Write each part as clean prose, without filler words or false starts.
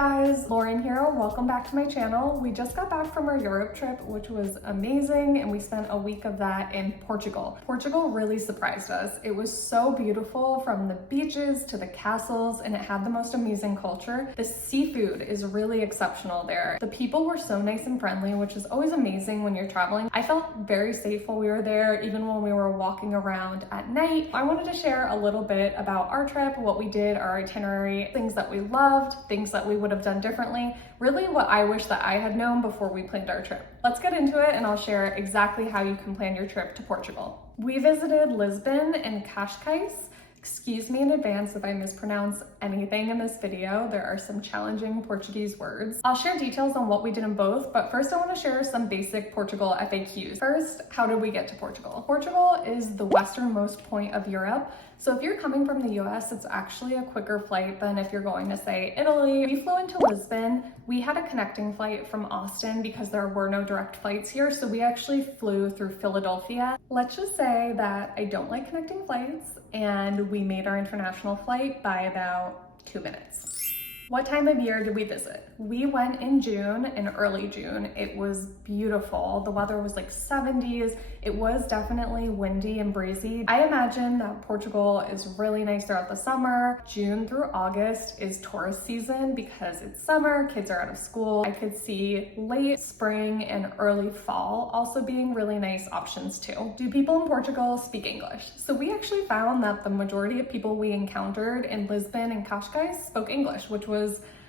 guys, Lauren here. Welcome back to my channel. We just got back from our Europe trip, which was amazing, and we spent a week of that in Portugal. Portugal really surprised us. It was so beautiful, from the beaches to the castles, and it had the most amazing culture. The seafood is really exceptional there. The people were so nice and friendly, which is always amazing when you're traveling. I felt very safe while we were there, even when we were walking around at night. I wanted to share a little bit about our trip, what we did, our itinerary, things that we loved, things that we would have done differently, really what I wish that I had known before we planned our trip. Let's get into it and I'll share exactly how you can plan your trip to Portugal. We visited Lisbon and Cascais. Excuse me in advance if I mispronounce anything in this video. There are some challenging Portuguese words. I'll share details on what we did in both, but first I want to share some basic Portugal FAQs. First, how did we get to Portugal? Portugal is the westernmost point of Europe, so if you're coming from the US, it's actually a quicker flight than if you're going to, say, Italy. We flew into Lisbon. We had a connecting flight from Austin because there were no direct flights here, so we actually flew through Philadelphia. Let's just say that I don't like connecting flights, and we made our international flight by about 2 minutes. What time of year did we visit? We went in June, in early June. It was beautiful. The weather was like 70s. It was definitely windy and breezy. I imagine that Portugal is really nice throughout the summer. June through August is tourist season because it's summer, kids are out of school. I could see late spring and early fall also being really nice options too. Do people in Portugal speak English? So we actually found that the majority of people we encountered in Lisbon and Cascais spoke English, which was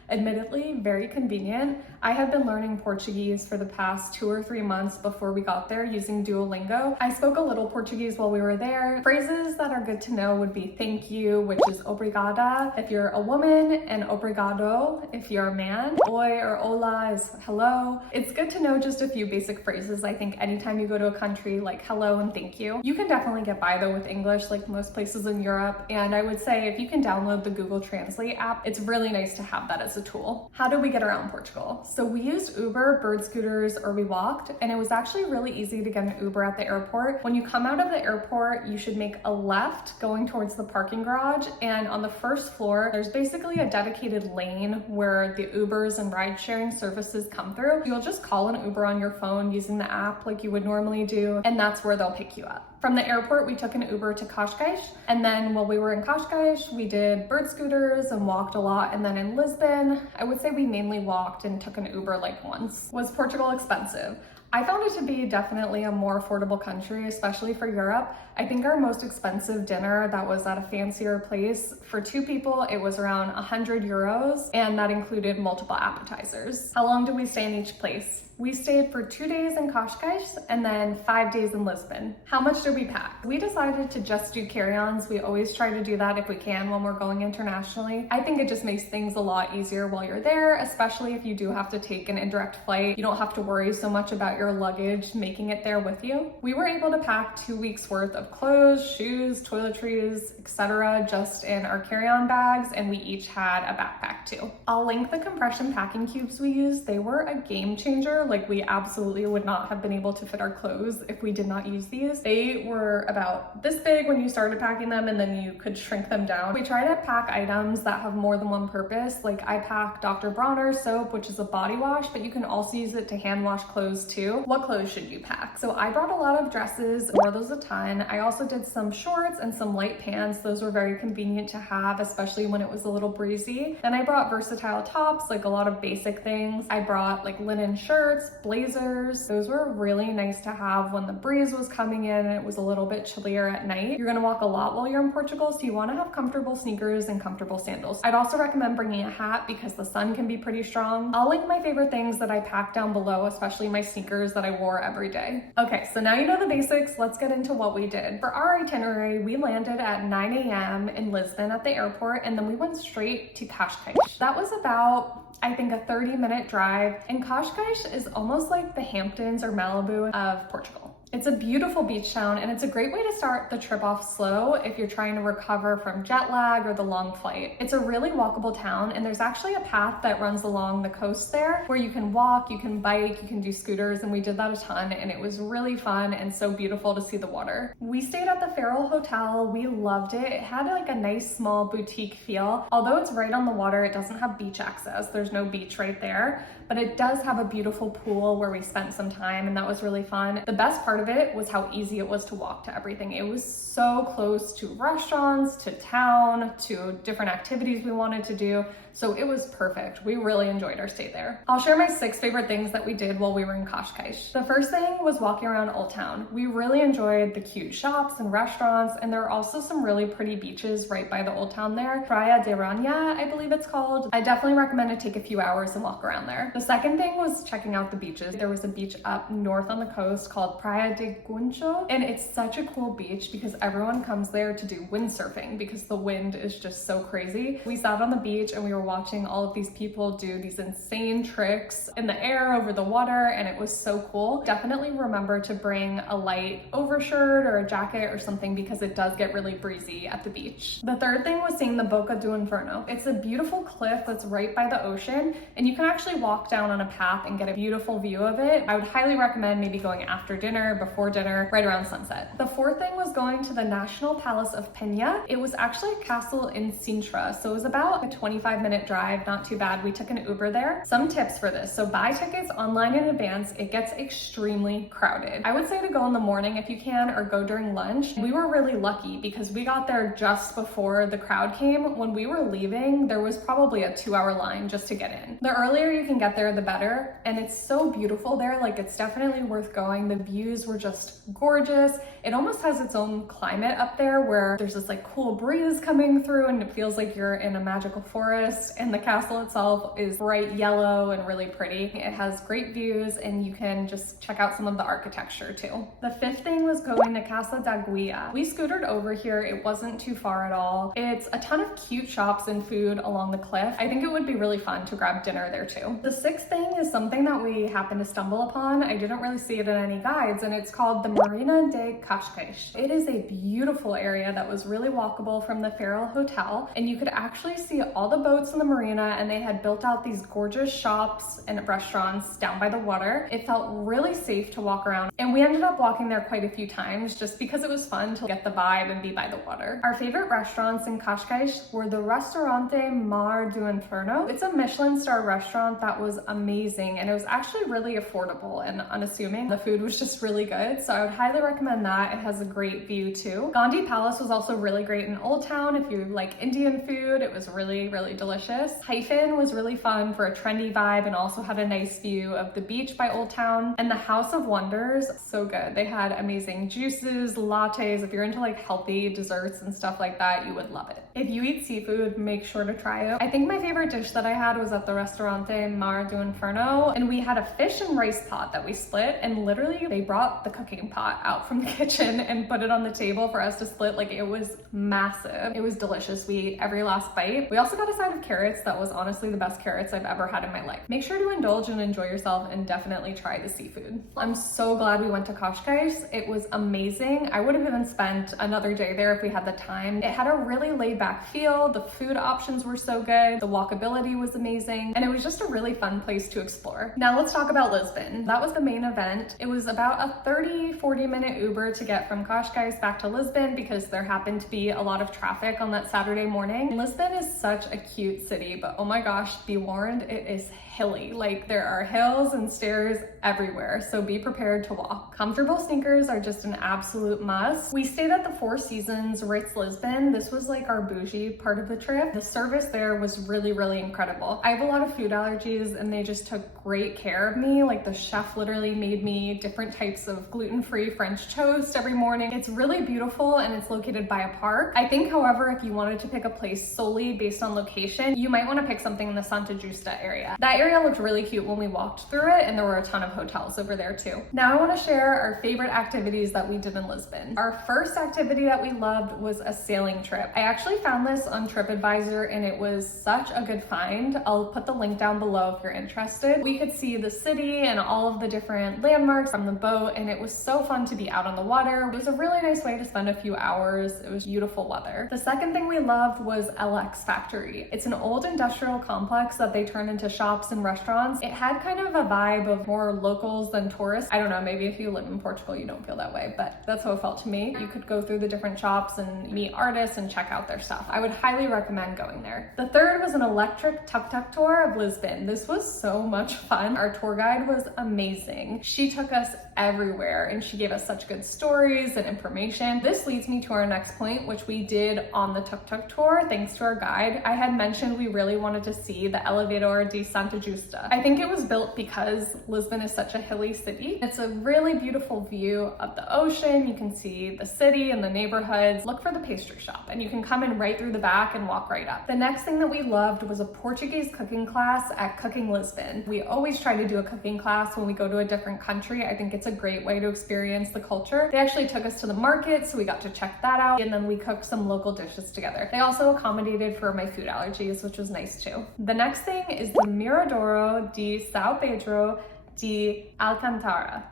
admittedly very convenient. I had been learning Portuguese for the past 2 or 3 months before we got there using Duolingo. I spoke a little Portuguese while we were there. Phrases that are good to know would be thank you, which is obrigada if you're a woman, and obrigado if you're a man. Oi or hola is hello. It's good to know just a few basic phrases. I think anytime you go to a country, like hello and thank you. You can definitely get by though with English, like most places in Europe, and I would say if you can download the Google Translate app, it's really nice to have that as a tool. How did we get around Portugal? So we used Uber, bird scooters, or we walked, and it was actually really easy to get an Uber at the airport. When you come out of the airport, you should make a left going towards the parking garage, and on the first floor, there's basically a dedicated lane where the Ubers and ride-sharing services come through. You'll just call an Uber on your phone using the app like you would normally do, and that's where they'll pick you up. From the airport, we took an Uber to Cascais, and then while we were in Cascais, we did bird scooters and walked a lot, and then in Lisbon, I would say we mainly walked and took an Uber like once. Was Portugal expensive? I found it to be definitely a more affordable country, especially for Europe. I think our most expensive dinner that was at a fancier place, for 2 people, it was around 100 euros, and that included multiple appetizers. How long did we stay in each place? We stayed for 2 days in Cascais and then 5 days in Lisbon. How much did we pack? We decided to just do carry-ons. We always try to do that if we can when we're going internationally. I think it just makes things a lot easier while you're there, especially if you do have to take an indirect flight. You don't have to worry so much about your luggage making it there with you. We were able to pack 2 weeks worth of clothes, shoes, toiletries, etc. just in our carry-on bags, and we each had a backpack too. I'll link the compression packing cubes we used. They were a game changer. Like, we absolutely would not have been able to fit our clothes if we did not use these. They were about this big when you started packing them, and then you could shrink them down. We try to pack items that have more than one purpose. Like, I packed Dr. Bronner's soap, which is a body wash, but you can also use it to hand wash clothes too. What clothes should you pack? So I brought a lot of dresses, wore those a ton. I also did some shorts and some light pants. Those were very convenient to have, especially when it was a little breezy. Then I brought versatile tops, like a lot of basic things. I brought like linen shirts, blazers. Those were really nice to have when the breeze was coming in and it was a little bit chillier at night. You're gonna walk a lot while you're in Portugal, so you wanna have comfortable sneakers and comfortable sandals. I'd also recommend bringing a hat because the sun can be pretty strong. I'll link my favorite things that I packed down below, especially my sneakers that I wore every day. Okay, so now you know the basics, let's get into what we did. For our itinerary, we landed at 9 a.m. in Lisbon at the airport, and then we went straight to Cascais. That was about, I think, a 30-minute drive, and Cascais is almost like the Hamptons or Malibu of Portugal. It's a beautiful beach town, and it's a great way to start the trip off slow if you're trying to recover from jet lag or the long flight. It's a really walkable town, and there's actually a path that runs along the coast there where you can walk, you can bike, you can do scooters, and we did that a ton, and it was really fun and so beautiful to see the water. We stayed at the Feral Hotel. We loved it. It had like a nice small boutique feel. Although it's right on the water, it doesn't have beach access. There's no beach right there, but it does have a beautiful pool where we spent some time, and that was really fun. The best part of it was how easy it was to walk to everything. It was so close to restaurants, to town, to different activities we wanted to do. So it was perfect. We really enjoyed our stay there. I'll share my 6 favorite things that we did while we were in Cascais. The first thing was walking around Old Town. We really enjoyed the cute shops and restaurants, and there are also some really pretty beaches right by the Old Town there. Praia da Rainha, I believe it's called. I definitely recommend to take a few hours and walk around there. The second thing was checking out the beaches. There was a beach up north on the coast called Praia de Guincho, and it's such a cool beach because everyone comes there to do windsurfing because the wind is just so crazy. We sat on the beach and we were watching all of these people do these insane tricks in the air over the water, and it was so cool. Definitely remember to bring a light overshirt or a jacket or something because it does get really breezy at the beach. The third thing was seeing the Boca do Inferno. It's a beautiful cliff that's right by the ocean, and you can actually walk down on a path and get a beautiful view of it. I would highly recommend maybe going after dinner, before dinner, right around sunset. The fourth thing was going to the National Palace of Pena. It was actually a castle in Sintra, so it was about a 25-minute drive, not too bad. We took an Uber there. Some tips for this: so buy tickets online in advance. It gets extremely crowded. I would say to go in the morning if you can, or go during lunch. We were really lucky because we got there just before the crowd came. When we were leaving, there was probably a 2-hour line just to get in. The earlier you can get there, the better, and it's so beautiful there. Like, it's definitely worth going. The views were just gorgeous. It almost has its own climate up there where there's this like cool breeze coming through and it feels like you're in a magical forest, and the castle itself is bright yellow and really pretty. It has great views, and you can just check out some of the architecture too. The fifth thing was going to Casa da Guia. We scootered over here. It wasn't too far at all. It's a ton of cute shops and food along the cliff. I think it would be really fun to grab dinner there too. The sixth thing is something that we happened to stumble upon. I didn't really see it in any guides, and it's called the Marina de Cascais. It is a beautiful area that was really walkable from the Feral Hotel, and you could actually see all the boats in the marina, and they had built out these gorgeous shops and restaurants down by the water. It felt really safe to walk around, and we ended up walking there quite a few times just because it was fun to get the vibe and be by the water. Our favorite restaurants in Cascais were the Restaurante Mar do Inferno. It's a Michelin star restaurant that was amazing, and it was actually really affordable and unassuming. The food was just really good, so I would highly recommend that. It has a great view too. Gandhi Palace was also really great in Old Town. If you like Indian food, it was really, really delicious. Hifen was really fun for a trendy vibe and also had a nice view of the beach by Old Town. And the House of Wonders, so good. They had amazing juices, lattes. If you're into like healthy desserts and stuff like that, you would love it. If you eat seafood, make sure to try it. I think my favorite dish that I had was at the Restaurante Mar do Inferno, and we had a fish and rice pot that we split, and literally they brought the cooking pot out from the kitchen and put it on the table for us to split. Like, it was massive. It was delicious. We ate every last bite. We also got a side of carrots that was honestly the best carrots I've ever had in my life. Make sure to indulge and enjoy yourself, and definitely try the seafood. I'm so glad we went to Cascais. It was amazing. I would have even spent another day there if we had the time. It had a really laid back feel. The food options were so good. The walkability was amazing, and it was just a really fun place to explore. Now let's talk about Lisbon. That was the main event. It was about a 30-40 minute Uber to get from Cascais back to Lisbon because there happened to be a lot of traffic on that Saturday morning. Lisbon is such a cute city, but oh my gosh, be warned, it is hilly. Like, there are hills and stairs everywhere, so be prepared to walk. Comfortable sneakers are just an absolute must. We stayed at the Four Seasons Ritz Lisbon. This was like our bougie part of the trip. The service there was really, really incredible. I have a lot of food allergies, and they just took great care of me. Like, the chef literally made me different types of gluten-free French toast breakfast every morning. It's really beautiful and it's located by a park. I think, however, if you wanted to pick a place solely based on location, you might want to pick something in the Santa Justa area. That area looked really cute when we walked through it, and there were a ton of hotels over there too. Now I want to share our favorite activities that we did in Lisbon. Our first activity that we loved was a sailing trip. I actually found this on TripAdvisor and it was such a good find. I'll put the link down below if you're interested. We could see the city and all of the different landmarks from the boat, and it was so fun to be out on the water. It was a really nice way to spend a few hours. It was beautiful weather. The second thing we loved was LX Factory. It's an old industrial complex that they turned into shops and restaurants. It had kind of a vibe of more locals than tourists. I don't know, maybe if you live in Portugal you don't feel that way, but that's how it felt to me. You could go through the different shops and meet artists and check out their stuff. I would highly recommend going there. The third was an electric tuk-tuk tour of Lisbon. This was so much fun. Our tour guide was amazing. She took us everywhere and she gave us such good stories and information. This leads me to our next point, which we did on the tuk-tuk tour thanks to our guide. I had mentioned we really wanted to see the Elevador de Santa Justa. I think it was built because Lisbon is such a hilly city. It's a really beautiful view of the ocean. You can see the city and the neighborhoods. Look for the pastry shop and you can come in right through the back and walk right up. The next thing that we loved was a Portuguese cooking class at Cooking Lisbon. We always try to do a cooking class when we go to a different country. I think it's a great way to experience the culture. They actually took us to the market, so we got to check that out, and then we cooked some local dishes together. They also accommodated for my food allergies, which was nice too. The next thing is the Miradouro de São Pedro de Alcantara.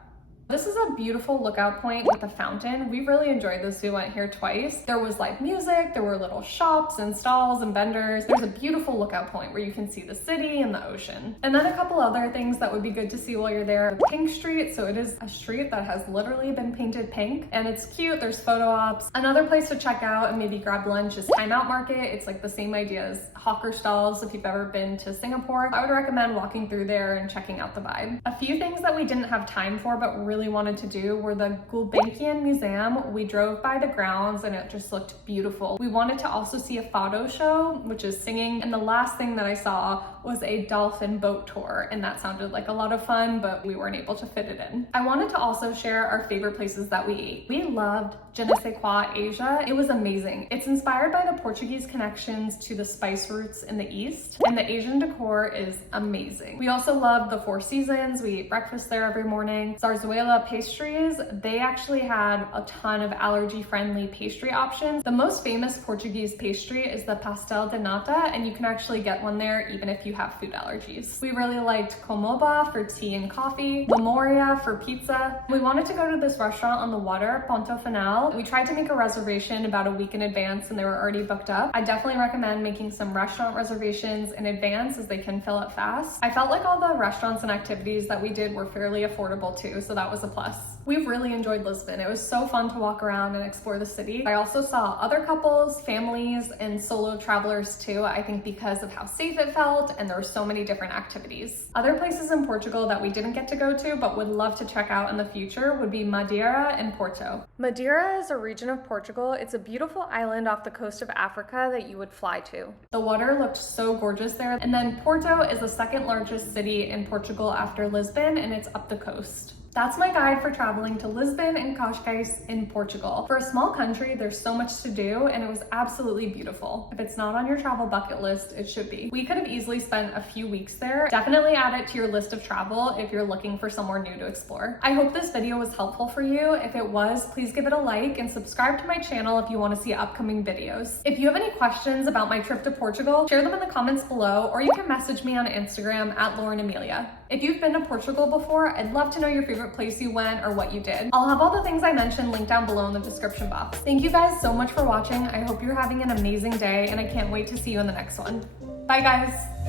This is a beautiful lookout point with a fountain. We really enjoyed this. We went here twice. There was live music, there were little shops and stalls and vendors. There's a beautiful lookout point where you can see the city and the ocean. And then a couple other things that would be good to see while you're there. Pink Street, so it is a street that has literally been painted pink and it's cute. There's photo ops. Another place to check out and maybe grab lunch is Time Out Market. It's like the same idea as hawker stalls if you've ever been to Singapore. I would recommend walking through there and checking out the vibe. A few things that we didn't have time for but really wanted to do were the Gulbenkian Museum. We drove by the grounds and it just looked beautiful. We wanted to also see a photo show, which is singing, and the last thing that I saw was a dolphin boat tour, and that sounded like a lot of fun, but we weren't able to fit it in. I wanted to also share our favorite places that we ate. We loved JNCQUOI Asia. It was amazing. It's inspired by the Portuguese connections to the spice routes in the East, and the Asian decor is amazing. We also loved the Four Seasons. We ate breakfast there every morning. Zarzuela Pastries, they actually had a ton of allergy-friendly pastry options. The most famous Portuguese pastry is the pastel de nata, and you can actually get one there even if you have food allergies. We really liked Comoba for tea and coffee, Memoria for pizza. We wanted to go to this restaurant on the water, Ponto Final. We tried to make a reservation about a week in advance and they were already booked up. I definitely recommend making some restaurant reservations in advance as they can fill up fast. I felt like all the restaurants and activities that we did were fairly affordable too, so that was a plus. We've really enjoyed Lisbon. It was so fun to walk around and explore the city. I also saw other couples, families, and solo travelers too, I think because of how safe it felt, and there were so many different activities. Other places in Portugal that we didn't get to go to but would love to check out in the future would be Madeira and Porto. Madeira is a region of Portugal. It's a beautiful island off the coast of Africa that you would fly to. The water looked so gorgeous there. And then Porto is the second largest city in Portugal after Lisbon, and it's up the coast. That's my guide for traveling to Lisbon and Cascais in Portugal. For a small country, there's so much to do, and it was absolutely beautiful. If it's not on your travel bucket list, it should be. We could have easily spent a few weeks there. Definitely add it to your list of travel if you're looking for somewhere new to explore. I hope this video was helpful for you. If it was, please give it a like and subscribe to my channel if you want to see upcoming videos. If you have any questions about my trip to Portugal, share them in the comments below, or you can message me on Instagram at Lauren Amelia. If you've been to Portugal before, I'd love to know your favorite place you went or what you did. I'll have all the things I mentioned linked down below in the description box. Thank you guys so much for watching. I hope you're having an amazing day, and I can't wait to see you in the next one. Bye guys.